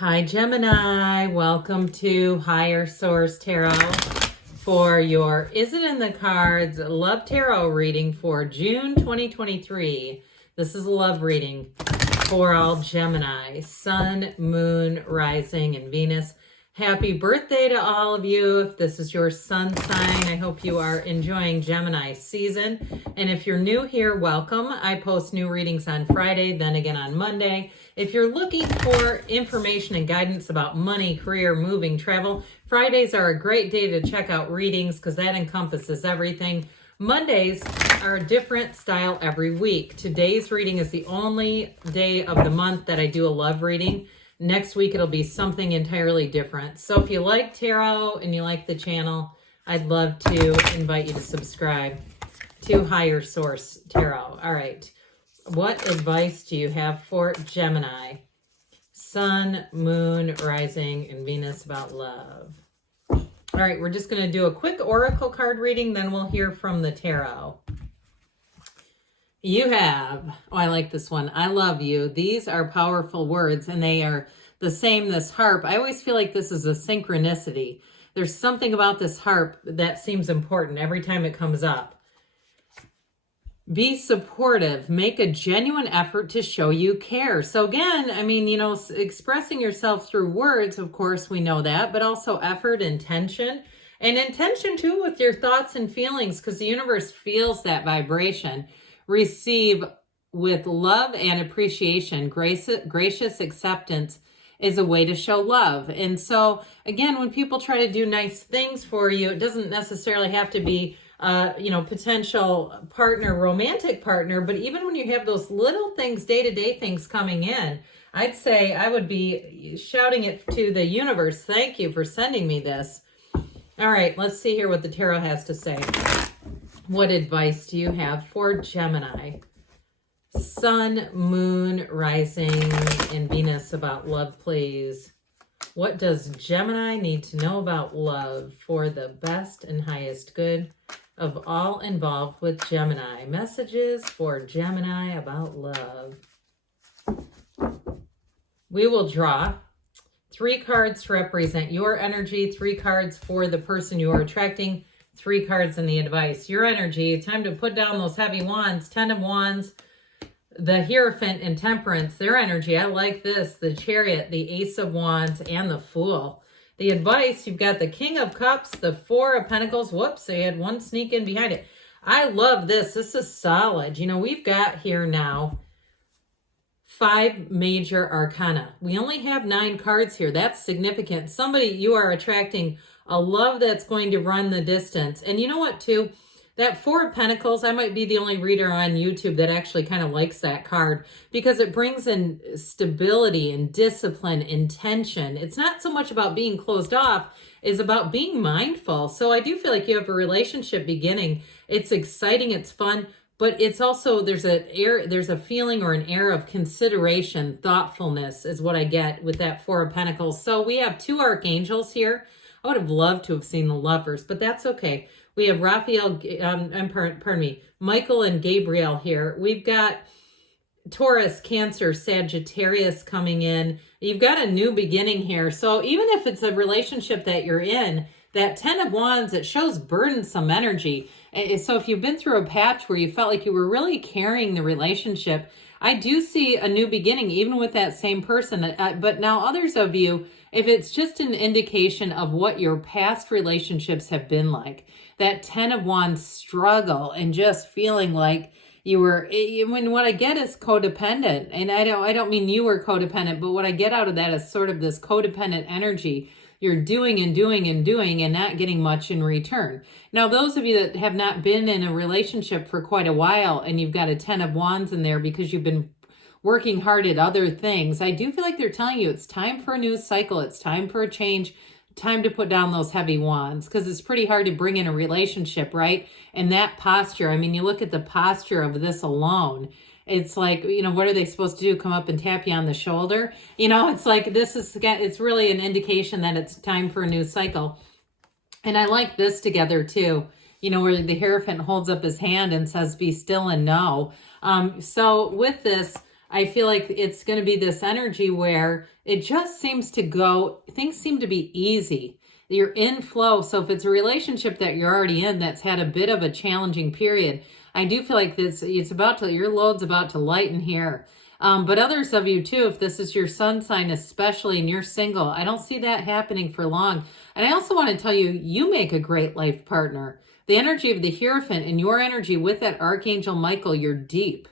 Hi Gemini, welcome to Higher Source Tarot for your Is It in the Cards Love Tarot reading for June 2023. This is a love reading for all Gemini, Sun, Moon, Rising, and Venus. Happy birthday to all of you. If this is your sun sign, I hope you are enjoying Gemini season. And if you're new here, welcome. I post new readings on Friday, then again on Monday. If you're looking for information and guidance about money, career, moving, travel, Fridays are a great day to check out readings because that encompasses everything. Mondays are a different style every week. Today's reading is the only day of the month that I do a love reading. Next week, it'll be something entirely different. So if you like tarot and you like the channel, I'd love to invite you to subscribe to Higher Source Tarot. All right. What advice do you have for Gemini? Sun, Moon, Rising, and Venus about love. All right, we're just going to do a quick oracle card reading, then we'll hear from the tarot. You have, oh, I like this one. I love you. These are powerful words, and they are the same, this harp. I always feel like this is a synchronicity. There's something about this harp that seems important every time it comes up. Be supportive. Make a genuine effort to show you care. So again, I mean, you know, expressing yourself through words, of course, we know that, but also effort, intention, and intention too with your thoughts and feelings, because the universe feels that vibration. Receive with love and appreciation. Gracious acceptance is a way to show love. And so again, when people try to do nice things for you, it doesn't necessarily have to be potential partner, romantic partner, but even when you have those little things, day-to-day things coming in, I'd say I would be shouting it to the universe. Thank you for sending me this. All right, let's see here what the tarot has to say. What advice do you have for Gemini? Sun, Moon, Rising, and Venus about love, please. What does Gemini need to know about love for the best and highest good of all involved with Gemini? Messages for Gemini about love. We will draw 3 cards to represent your energy, 3 cards for the person you are attracting, 3 cards in the advice. Your energy, time to put down those heavy wands, 10 of Wands, the Hierophant and Temperance, their energy. I like this, the Chariot, the Ace of Wands, and the Fool. The advice, you've got the King of Cups, the 4 of Pentacles. Whoops, I had one sneak in behind it. I love this. This is solid. You know, we've got here now 5 major arcana. We only have 9 cards here. That's significant. Somebody, you are attracting a love that's going to run the distance. And you know what, too? That 4 of Pentacles, I might be the only reader on YouTube that actually kind of likes that card because it brings in stability and discipline, intention. It's not so much about being closed off, it's about being mindful. So I do feel like you have a relationship beginning. It's exciting, it's fun, but it's also, there's a feeling or an air of consideration, thoughtfulness is what I get with that 4 of Pentacles. So we have 2 archangels here. I would have loved to have seen the Lovers, but that's okay. We have Michael and Gabriel here. We've got Taurus, Cancer, Sagittarius coming in. You've got a new beginning here. So even if it's a relationship that you're in, that 10 of Wands, it shows burdensome energy. So if you've been through a patch where you felt like you were really carrying the relationship, I do see a new beginning, even with that same person. But now others of you, if it's just an indication of what your past relationships have been like, that 10 of Wands struggle and just feeling like you were, when what I get is codependent. And I don't mean you were codependent, but what I get out of that is sort of this codependent energy. You're doing and doing and doing and not getting much in return. Now, those of you that have not been in a relationship for quite a while and you've got a 10 of Wands in there because you've been working hard at other things, I do feel like they're telling you it's time for a new cycle. It's time for a change, time to put down those heavy wands because it's pretty hard to bring in a relationship, right? And that posture, I mean, you look at the posture of this alone, it's like, you know, what are they supposed to do? Come up and tap you on the shoulder? You know, it's like it's really an indication that it's time for a new cycle. And I like this together too, you know, where the Hierophant holds up his hand and says, be still and know. So with this, I feel like it's going to be this energy where it just seems to go, things seem to be easy. You're in flow. So if it's a relationship that you're already in that's had a bit of a challenging period, I do feel like your load's about to lighten here. But others of you too, if this is your sun sign especially and you're single, I don't see that happening for long. And I also want to tell you, you make a great life partner. The energy of the Hierophant and your energy with that Archangel Michael, you're deep.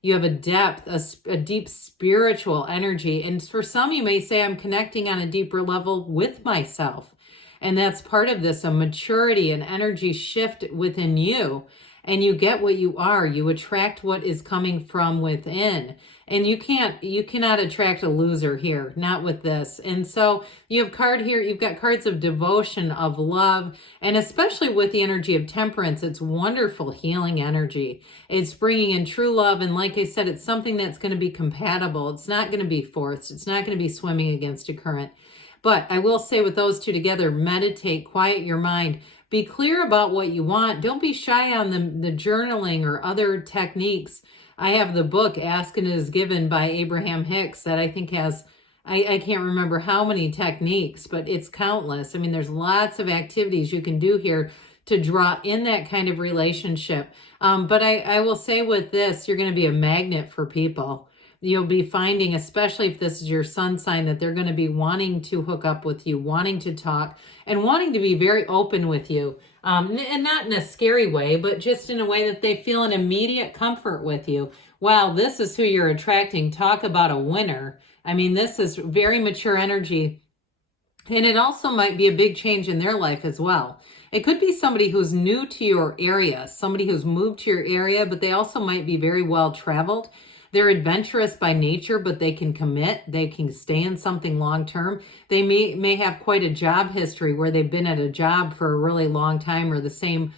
You have a depth, a deep spiritual energy. And for some, you may say, I'm connecting on a deeper level with myself. And that's part of this, a maturity and energy shift within you. And you get what you are. You attract what is coming from within. And you cannot attract a loser here, not with this. And so you have you've got cards of devotion, of love, and especially with the energy of temperance, it's wonderful healing energy. It's bringing in true love. And like I said, it's something that's going to be compatible. It's not going to be forced. It's not going to be swimming against a current. But I will say with those two together, meditate, quiet your mind, be clear about what you want. Don't be shy on the journaling or other techniques. I have the book Ask and It Is Given by Abraham Hicks that I think has, I can't remember how many techniques, but it's countless. I mean, there's lots of activities you can do here to draw in that kind of relationship. But I will say with this, you're going to be a magnet for people. You'll be finding, especially if this is your sun sign, that they're going to be wanting to hook up with you, wanting to talk, and wanting to be very open with you. And not in a scary way, but just in a way that they feel an immediate comfort with you. Wow, this is who you're attracting. Talk about a winner. I mean, this is very mature energy. And it also might be a big change in their life as well. It could be somebody who's new to your area, somebody who's moved to your area, but they also might be very well traveled. They're adventurous by nature, but they can commit. They can stay in something long term. They may have quite a job history where they've been at a job for a really long time, or the same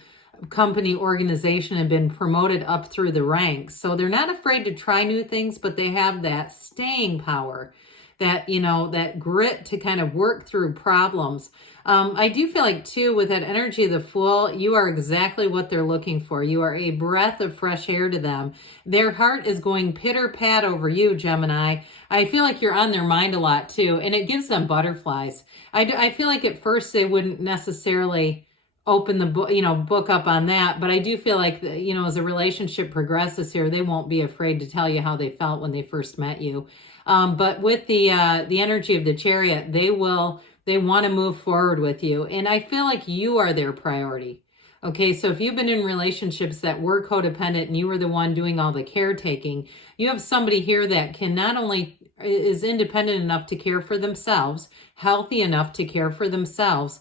company organization and been promoted up through the ranks. So they're not afraid to try new things, but they have that staying power, that grit to kind of work through problems. I do feel like too, with that energy of the Fool, you are exactly what they're looking for. You are a breath of fresh air to them. Their heart is going pitter-pat over you, Gemini. I feel like you're on their mind a lot too, and it gives them butterflies. I feel like at first they wouldn't necessarily open the book up on that, but I do feel like as a relationship progresses here, they won't be afraid to tell you how they felt when they first met you. But with the energy of the Chariot, they want to move forward with you. And I feel like you are their priority. Okay, so if you've been in relationships that were codependent and you were the one doing all the caretaking, you have somebody here that can not only is independent enough to care for themselves, healthy enough to care for themselves,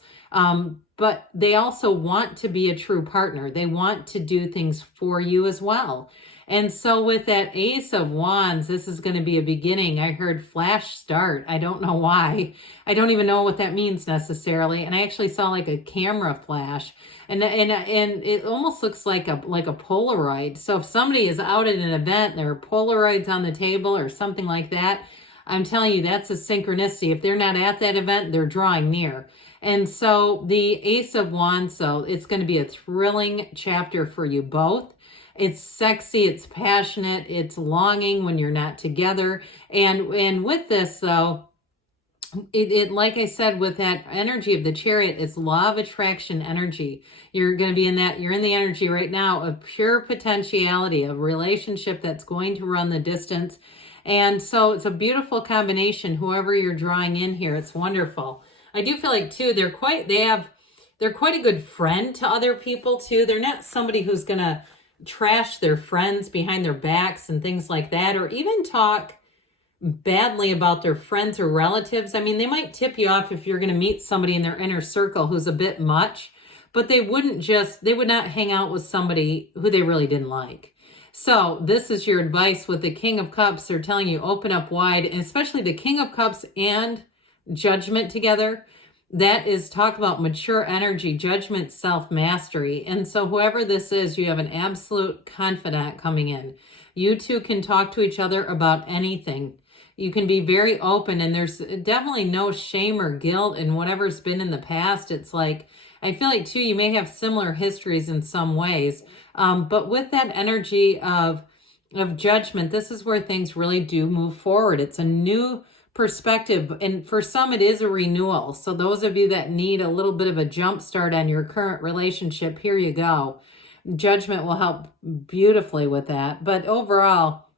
but they also want to be a true partner. They want to do things for you as well. And so with that Ace of Wands, this is going to be a beginning. I heard flash start. I don't know why. I don't even know what that means necessarily. And I actually saw like a camera flash, and it almost looks like a Polaroid. So if somebody is out at an event, there are Polaroids on the table or something like that, I'm telling you, that's a synchronicity. If they're not at that event, they're drawing near. And so the Ace of Wands, so it's going to be a thrilling chapter for you both. It's sexy, it's passionate, it's longing when you're not together. And with this, though, it like I said, with that energy of the Chariot, it's law of attraction energy. You're going to be you're in the energy right now of pure potentiality, of relationship that's going to run the distance. And so it's a beautiful combination, whoever you're drawing in here. It's wonderful. I do feel like, too, they're quite a good friend to other people, too. They're not somebody who's going to trash their friends behind their backs and things like that, or even talk badly about their friends or relatives. I mean, they might tip you off if you're going to meet somebody in their inner circle who's a bit much, but they would not hang out with somebody who they really didn't like. So this is your advice with the King of Cups. They're telling you open up wide, and especially the King of Cups and Judgment together. That is talk about mature energy, judgment, self-mastery. And so whoever this is, you have an absolute confidant coming in. You two can talk to each other about anything. You can be very open, and there's definitely no shame or guilt in whatever's been in the past. It's like, I feel like, too, you may have similar histories in some ways. But with that energy of of Judgment, this is where things really do move forward. It's a new perspective, and for some it is a renewal. So those of you that need a little bit of a jump start on your current relationship, here you go. Judgment will help beautifully with that. But overall,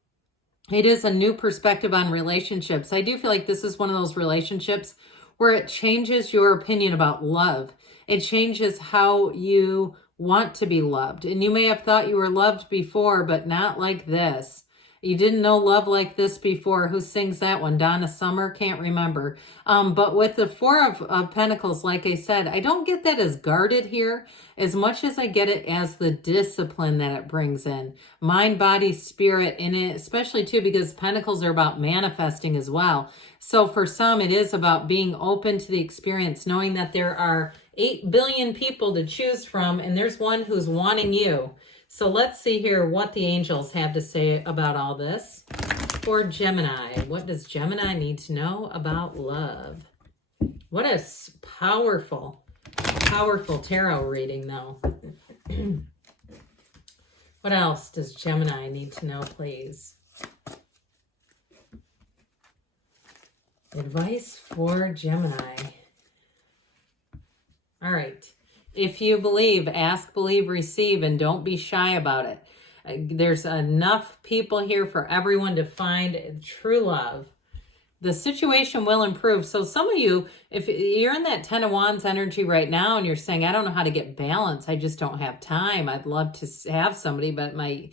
it is a new perspective on relationships. I do feel like this is one of those relationships where it changes your opinion about love. It changes how you want to be loved. And you may have thought you were loved before, but not like this. You didn't know love like this before. Who sings that one? Donna Summer? Can't remember. But with the Four of Pentacles, like I said, I don't get that as guarded here as much as I get it as the discipline that it brings in. Mind, body, spirit in it, especially too because Pentacles are about manifesting as well. So for some, it is about being open to the experience, knowing that there are 8 billion people to choose from, and there's one who's wanting you. So let's see here what the angels have to say about all this. For Gemini, what does Gemini need to know about love? What a powerful, powerful tarot reading, though. What else does Gemini need to know, please? Advice for Gemini. All right. If you believe, ask, believe, receive, and don't be shy about it. There's enough people here for everyone to find true love. The situation will improve. So some of you, if you're in that 10 of Wands energy right now and you're saying, I don't know how to get balance, I just don't have time. I'd love to have somebody, but my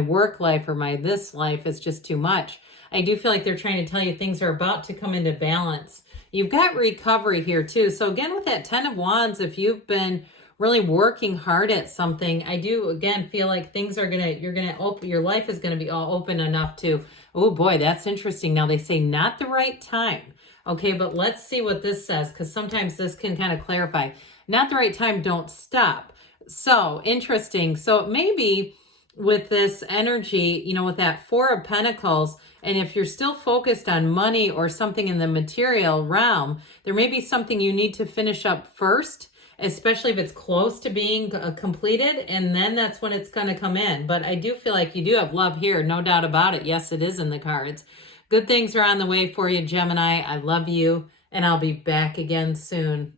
work life or my this life is just too much. I do feel like they're trying to tell you things are about to come into balance. You've got recovery here too. So again, with that 10 of Wands, if you've been really working hard at something, I do again feel like things are your life is gonna be all open enough to, oh boy, that's interesting. Now they say not the right time. Okay, but let's see what this says, because sometimes this can kind of clarify. Not the right time, don't stop. So interesting. So maybe with this energy, with that Four of Pentacles, and if you're still focused on money or something in the material realm, there may be something you need to finish up first, especially if it's close to being completed, and then that's when it's going to come in. But I do feel like you do have love here, no doubt about it. Yes, it is in the cards. Good things are on the way for you, Gemini. I love you, and I'll be back again soon.